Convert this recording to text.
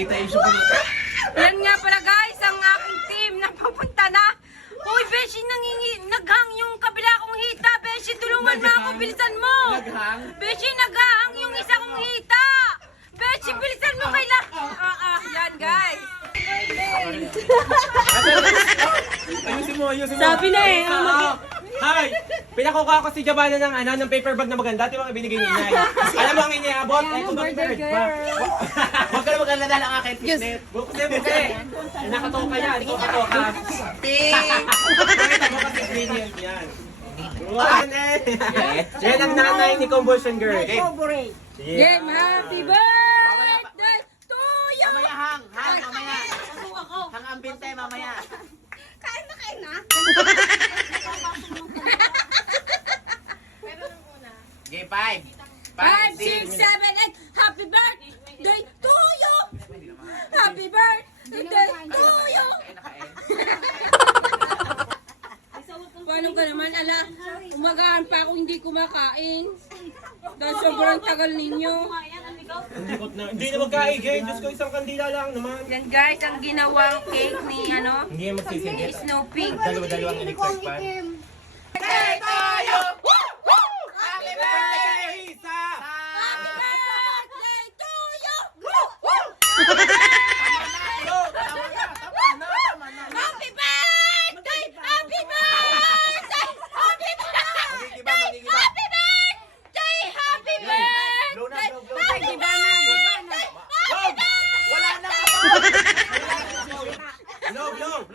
Tita Isyo po. Yan nga pala guys, ang aking team na papunta na. Uy, Beshi, naghang yung kabila kong hita. Beshi, tulungan mo ako, bilisan mo. Naghang? Beshi, naghang yung isa kong hita. Beshi, bilisan mo kailan. Yan guys. Ayusin mo. Sabi na eh, Hi! Pinakuha ko si Jabana ng paper bag na maganda. Di ba binigay ni Inay? Alam mo ang Inay abot? Ay, kung birthday girl. Huwag ka na mag-alala lang akin. Fitnet. Bukse. Nakatawa ka yan. Nakatawa ka. Ping! Nakita mo kasi ingredient yan. Yan ang nanay ni Convulsion Girl. Game, happy birthday to you. Mamaya hang, mamaya. Hang ang binte, mamaya. Kain na. Game 5. 5, 6, 7, 8. Happy birthday to you. Happy birthday to you. Paano ka naman? Ala, umagahan pa ako hindi kumakain. Dahil sobrang tagal ninyo. Hindi na magkaigay. Diyos ko, isang kandila lang naman. Yan guys, ang ginawang cake ni Hindi yan magsisigit. Snow Pig. Dalawa-dalawang electric pan.